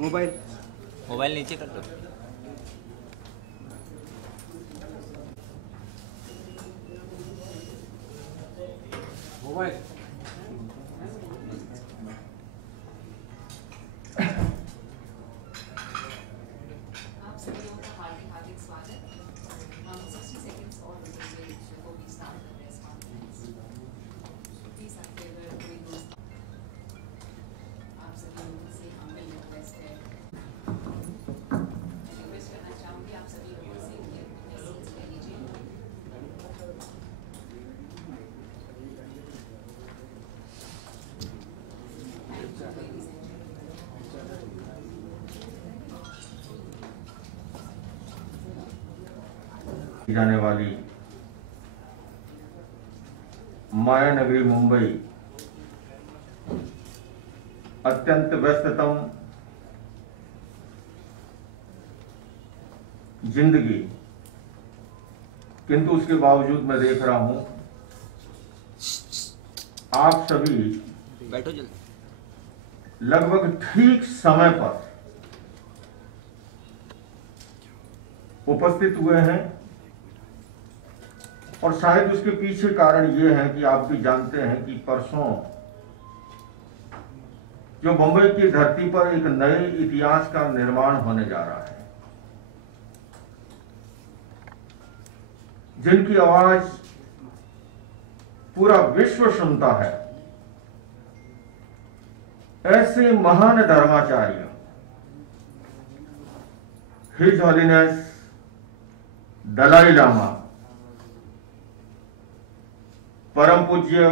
Mobile mobile नीचे कर दो। मोबाइल आप सभी लोगों का हार्दिक हार्दिक स्वागत। हम 60 सेकंड्स और रुकेंगे शो को भी स्टार्ट कर रहे हैं प्लीज आप फेवर कोई दोस्त आप सभी लोगों से हमें रिक्वेस्ट है, मैं रिक्वेस्ट करना चाहूँगी आप सभी लोगों से कि अपने सीट्स ले लीजिए। थैंक यू लेडीज एंड जाने वाली माया नगरी मुंबई अत्यंत व्यस्ततम जिंदगी, किंतु उसके बावजूद मैं देख रहा हूं आप सभी बैठो जल्दी। लगभग ठीक समय पर उपस्थित हुए हैं और शायद उसके पीछे कारण यह है कि आप भी जानते हैं कि परसों जो मुंबई की धरती पर एक नए इतिहास का निर्माण होने जा रहा है, जिनकी आवाज पूरा विश्व सुनता है, ऐसे महान धर्माचार्य हिज हॉलीनेस दलाई लामा, परम पूज्य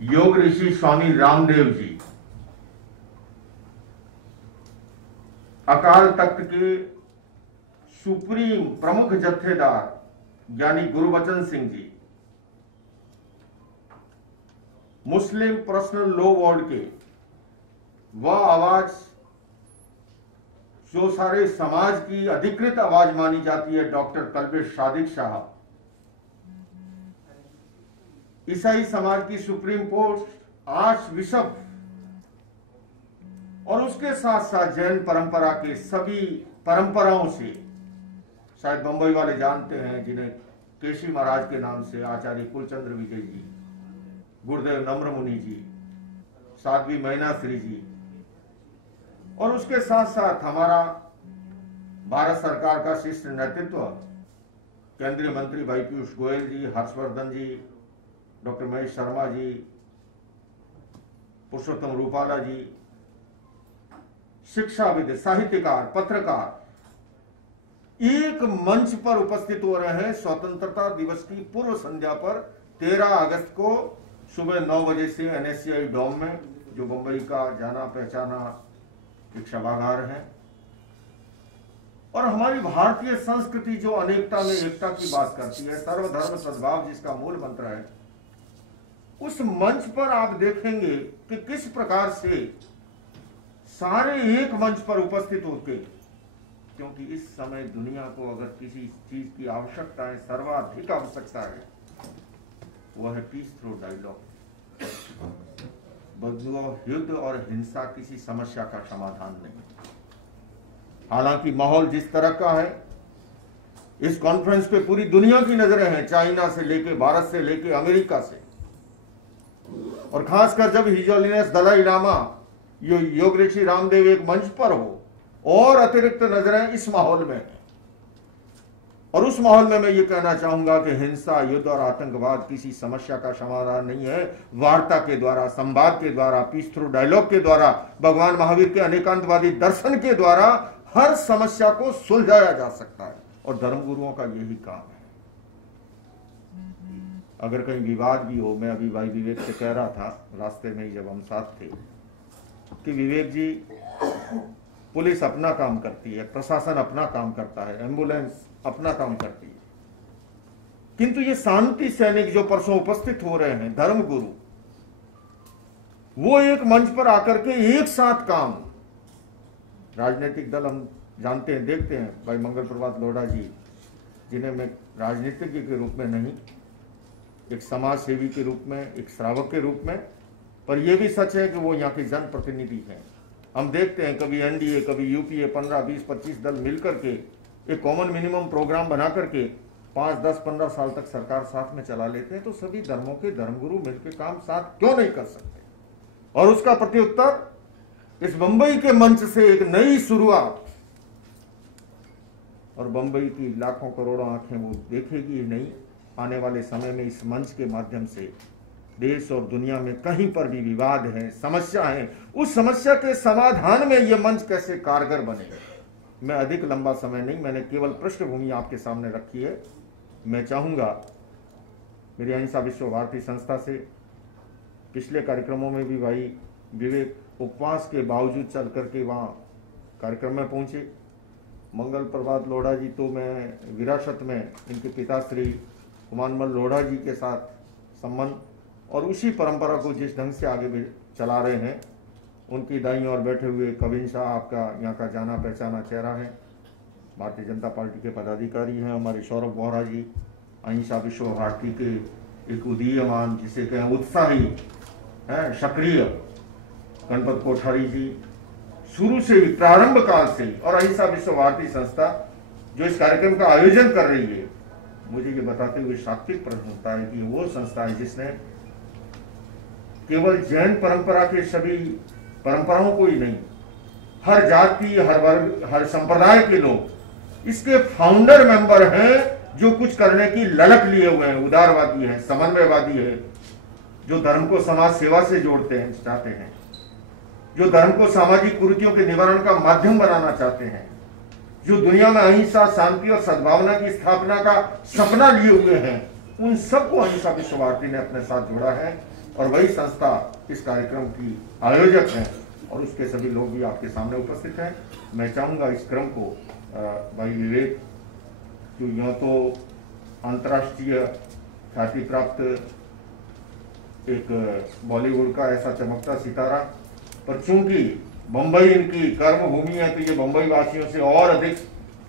योग ऋषि स्वामी रामदेव जी, अकाल तख्त के सुप्रीम प्रमुख जत्थेदार ज्ञानी गुरबचन सिंह जी, मुस्लिम पर्सनल लॉ बोर्ड के वह आवाज जो सारे समाज की अधिकृत आवाज मानी जाती है, डॉक्टर कल्बे सादिक साहब, ईसाई समाज की सुप्रीम कोर्ट आर्च बिशप और उसके साथ साथ जैन परंपरा के सभी परंपराओं से, शायद मुंबई वाले जानते हैं जिन्हें केशी महाराज के नाम से आचार्य कुलचंद्र विजय जी, गुरुदेव नम्र मुनि जी, साध्वी मैनाश्री जी, और उसके साथ साथ हमारा भारत सरकार का शिष्ट नेतृत्व केंद्रीय मंत्री भाई पीयूष गोयल जी, हर्षवर्धन जी, डॉक्टर महेश शर्मा जी, पुरुषोत्तम रूपाला जी, शिक्षाविद, साहित्यकार, पत्रकार एक मंच पर उपस्थित हो रहे हैं स्वतंत्रता दिवस की पूर्व संध्या पर 13 अगस्त को सुबह 9 बजे से एनएससीआई डोम में, जो मुंबई का जाना पहचाना एक सभागार है। और हमारी भारतीय संस्कृति जो अनेकता में एकता की बात करती है, सर्वधर्म सद्भाव जिसका मूल मंत्र है, उस मंच पर आप देखेंगे कि किस प्रकार से सारे एक मंच पर उपस्थित होते, क्योंकि इस समय दुनिया को अगर किसी चीज की आवश्यकता है, सर्वाधिक आवश्यकता है, वह है पीस थ्रू डायलॉग। युद्ध और हिंसा किसी समस्या का समाधान नहीं। हालांकि माहौल जिस तरह का है, इस कॉन्फ्रेंस पे पूरी दुनिया की नजरें हैं, चाइना से लेके, भारत से लेके, अमेरिका से, और खासकर जब हिज हॉलीनेस दलाई लामा योग ऋषि रामदेव एक मंच पर हो, और अतिरिक्त नजरें इस माहौल में हैं। और उस माहौल में मैं ये कहना चाहूंगा कि हिंसा, युद्ध और आतंकवाद किसी समस्या का समाधान नहीं है। वार्ता के द्वारा, संवाद के द्वारा, पीस थ्रू डायलॉग के द्वारा, भगवान महावीर के अनेकांतवादी दर्शन के द्वारा हर समस्या को सुलझाया जा सकता है, और धर्मगुरुओं का यही काम है। अगर कहीं विवाद भी हो, मैं अभी भाई विवेक से कह रहा था रास्ते में ही जब हम साथ थे, कि विवेक जी, पुलिस अपना काम करती है, प्रशासन अपना काम करता है, एम्बुलेंस अपना काम करती है, किंतु ये शांति सैनिक जो परसों उपस्थित हो रहे हैं, धर्मगुरु, वो एक मंच पर आकर के एक साथ काम, राजनीतिक दल हम जानते हैं, देखते हैं, भाई मंगल प्रभात लोढ़ा जी, जिन्हें मैं राजनीतिज्ञ के रूप में नहीं, एक समाज सेवी के रूप में, एक श्रावक के रूप में, पर यह भी सच है कि वो यहाँ के जनप्रतिनिधि हैं। हम देखते हैं कभी एनडीए, कभी यूपीए, 15, 20, 25 दल मिलकर के एक कॉमन मिनिमम प्रोग्राम बना करके 5, 10, 15 साल तक सरकार साथ में चला लेते हैं। तो सभी धर्मों के धर्मगुरु मिलकर काम साथ क्यों नहीं कर सकते? और उसका प्रत्युत्तर इस बंबई के मंच से एक नई शुरुआत, और बंबई की लाखों करोड़ों आंखें वो देखेगी नहीं। आने वाले समय में इस मंच के माध्यम से देश और दुनिया में कहीं पर भी विवाद है, समस्या है, उस समस्या के समाधान में यह मंच कैसे कारगर बनेगा। मैं अधिक लंबा समय नहीं, मैंने केवल पृष्ठभूमि आपके सामने रखी है। मैं चाहूंगा मेरी अहिंसा विश्व भारती संस्था से पिछले कार्यक्रमों में भी भाई विवेक उपवास के बावजूद चल करके वहाँ कार्यक्रम में पहुंचे। मंगल प्रभात लोढ़ा जी तो मैं विरासत में इनके पिता श्री कुमारमल लोढ़ा जी के साथ संबंध और उसी परंपरा को जिस ढंग से आगे भी चला रहे हैं, उनकी दाईं ओर बैठे हुए कविन शाह आपका यहाँ का जाना पहचाना चेहरा है। भारतीय जनता पार्टी के पदाधिकारी हैं हमारे सौरभ बोहरा जी, अहिंसा विश्व भारती के एक उदीयमान जिसे कहें उत्साही है, सक्रिय गणपत कोठारी जी, शुरू से ही प्रारंभ काल से ही, और अहिंसा विश्व भारती संस्था जो इस कार्यक्रम का आयोजन कर रही है, मुझे ये बताते हुए सात्विक प्रश्न होता है कि वो संस्था है जिसने केवल जैन परंपरा के सभी परंपराओं को ही नहीं, हर जाति, हर वर्ग, हर संप्रदाय के लोग इसके फाउंडर मेंबर हैं, जो कुछ करने की ललक लिए हुए हैं, उदारवादी हैं, समन्वयवादी है, जो धर्म को समाज सेवा से जोड़ते हैं, चाहते हैं, जो धर्म को सामाजिक कुरीतियों के निवारण का माध्यम बनाना चाहते हैं, जो दुनिया में अहिंसा, शांति और सद्भावना की स्थापना का सपना लिए हुए हैं, उन सबको अहिंसा विश्व भारती ने अपने साथ जोड़ा है। और वही संस्था इस कार्यक्रम की आयोजक है और उसके सभी लोग भी आपके सामने उपस्थित हैं। मैं चाहूंगा इस क्रम को भाई विवेक, जो यूं तो अंतर्राष्ट्रीय ख्याति प्राप्त एक बॉलीवुड का ऐसा चमकता सितारा, पर चूंकि बंबई इनकी कर्मभूमि है तो ये बंबई वासियों से और अधिक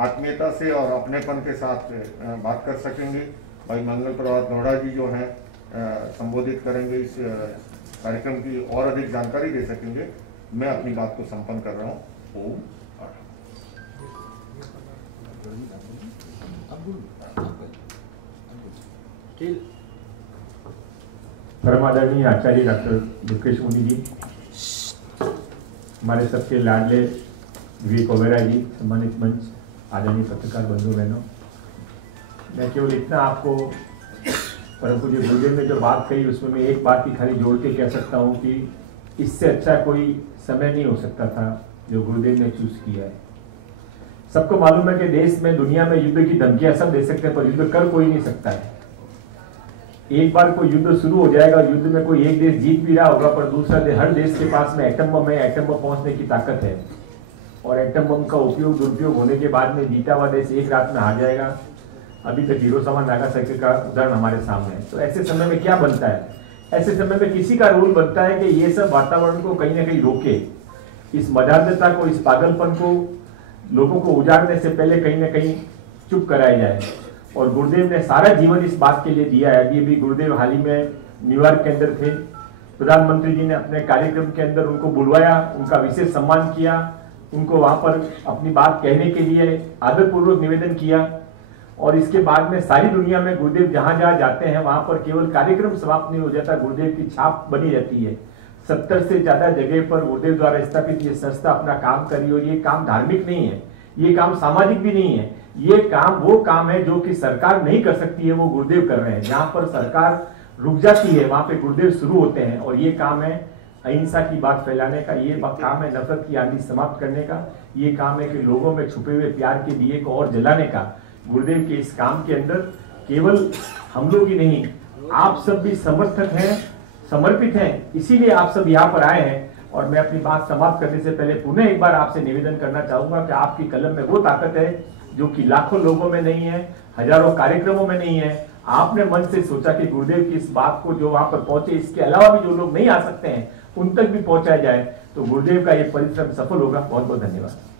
आत्मीयता से और अपनेपन के साथ बात कर सकेंगे। भाई मंगल प्रभात लोढ़ा जी जो हैं संबोधित करेंगे, इस कार्यक्रम की और अधिक जानकारी दे सकेंगे। मैं अपनी बात को संपन्न कर रहा हूँ। ओम। परमादरणीय आचार्य डॉक्टर दुर्गेश मुनि जी, हमारे सबके लाडले विवेक ओबेरॉय जी, सम्मानित मंच, आदरणीय पत्रकार बंधु बहनों, मैं केवल इतना आपको परम पूज्य गुरुदेव ने जो बात कही उसमें मैं एक बात ही खाली जोड़ के कह सकता हूँ कि इससे अच्छा कोई समय नहीं हो सकता था जो गुरुदेव ने चूज किया है। सबको मालूम है कि देश में, दुनिया में युद्ध की धमकियां सब दे सकते हैं, पर युद्ध कर कोई नहीं सकता है। एक बार कोई युद्ध शुरू हो जाएगा, युद्ध में कोई एक देश जीत भी रहा होगा, पर दूसरा देश, हर देश के पास में एटम बम है, एटम बम पहुंचने की ताकत है, और एटम बम का उपयोग दुरुपयोग होने के बाद में जीता हुआ देश एक रात में हार जाएगा। अभी तक हिरोशिमा नागासाकी का उदाहरण हमारे सामने है। तो ऐसे समय में क्या बनता है? ऐसे समय में किसी का रोल बनता है कि ये सब वातावरण को कहीं ना कहीं रोके, इस मदान्धता को, इस पागलपन को, लोगों को उजाड़ने से पहले कहीं ना कहीं चुप कराया जाए। और गुरुदेव ने सारा जीवन इस बात के लिए दिया है। अभी भी गुरुदेव हाल ही में न्यूयॉर्क के अंदर थे, प्रधानमंत्री जी ने अपने कार्यक्रम के अंदर उनको बुलवाया, उनका विशेष सम्मान किया, उनको वहां पर अपनी बात कहने के लिए आदरपूर्वक निवेदन किया। और इसके बाद में सारी दुनिया में गुरुदेव जहां जहां जाते हैं वहां पर केवल कार्यक्रम समाप्त नहीं हो जाता, गुरुदेव की छाप बनी रहती है। 70 से ज्यादा जगह पर गुरुदेव द्वारा स्थापित ये संस्था अपना काम करी, और ये काम धार्मिक नहीं है, ये काम सामाजिक भी नहीं है, ये काम वो काम है जो कि सरकार नहीं कर सकती है, वो गुरुदेव कर रहे हैं। जहां पर सरकार रुक जाती है वहां पे गुरुदेव शुरू होते हैं, और ये काम है अहिंसा की बात फैलाने का, ये काम है नफरत की आंधी समाप्त करने का, ये काम है कि लोगों में छुपे हुए प्यार के दिए को और जलाने का। गुरुदेव के इस काम के अंदर केवल हम लोग ही नहीं, आप सब भी समर्थक हैं, समर्पित हैं, इसीलिए आप सब यहाँ पर आए हैं। और मैं अपनी बात समाप्त करने से पहले पुनः एक बार आपसे निवेदन करना चाहूंगा कि आपकी कलम में वो ताकत है जो कि लाखों लोगों में नहीं है, हजारों कार्यक्रमों में नहीं है। आपने मन से सोचा कि गुरुदेव की इस बात को जो वहां पर पहुंचे, इसके अलावा भी जो लोग नहीं आ सकते हैं उन तक भी पहुंचाया जाए, तो गुरुदेव का ये परिश्रम सफल होगा। बहुत बहुत धन्यवाद।